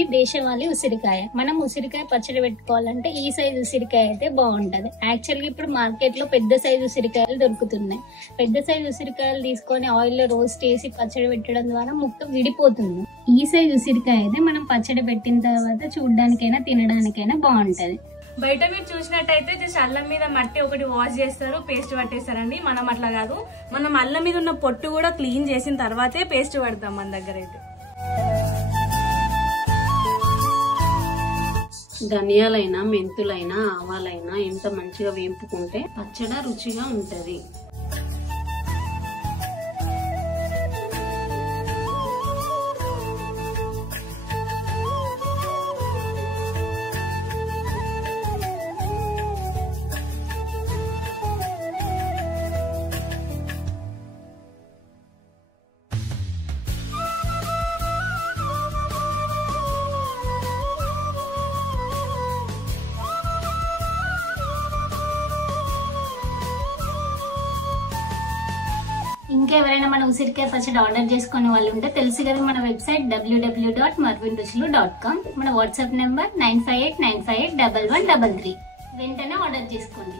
ఇది దేశవాళీ ఉసిరికాయ. మనం ఉసిరికాయ పచ్చడి పెట్టుకోవాలంటే ఈ సైజు ఉసిరికాయ అయితే బాగుంటది. యాక్చువల్గా ఇప్పుడు మార్కెట్ లో పెద్ద సైజు ఉసిరికాయలు దొరుకుతున్నాయి. పెద్ద సైజు ఉసిరికాయలు తీసుకొని ఆయిల్ లో రోస్ట్ చేసి పచ్చడి పెట్టడం ద్వారా ముక్క విడిపోతుంది. ఈ సైజు ఉసిరికాయ అయితే మనం పచ్చడి పెట్టిన తర్వాత చూడడానికైనా తినడానికైనా బాగుంటది. బయట మీరు చూసినట్టయితే జస్ట్ అల్లం మీద మట్టి ఒకటి వాష్ చేస్తారు, పేస్ట్ పట్టేస్తారండి. మనం అట్లా కాదు, మనం అల్లం మీద ఉన్న పొట్టు కూడా క్లీన్ చేసిన తర్వాతే పేస్ట్ పడతాం మన దగ్గర అయితే. ధనియాలైనా మెంతులైనా ఆవాలైనా ఎంత మంచిగా వేపుకుంటే పచ్చడి రుచిగా ఉంటది. ఇంకెవరైనా మన ఉసిరికాయ పచ్చడి ఆర్డర్ చేసుకునే వాళ్ళు ఉంటే తెలుసు కదా, మన వెబ్సైట్ www.marvinruchulu.com, మన వాట్సాప్ నెంబర్ 9589581133. వెంటనే ఆర్డర్ చేసుకోండి.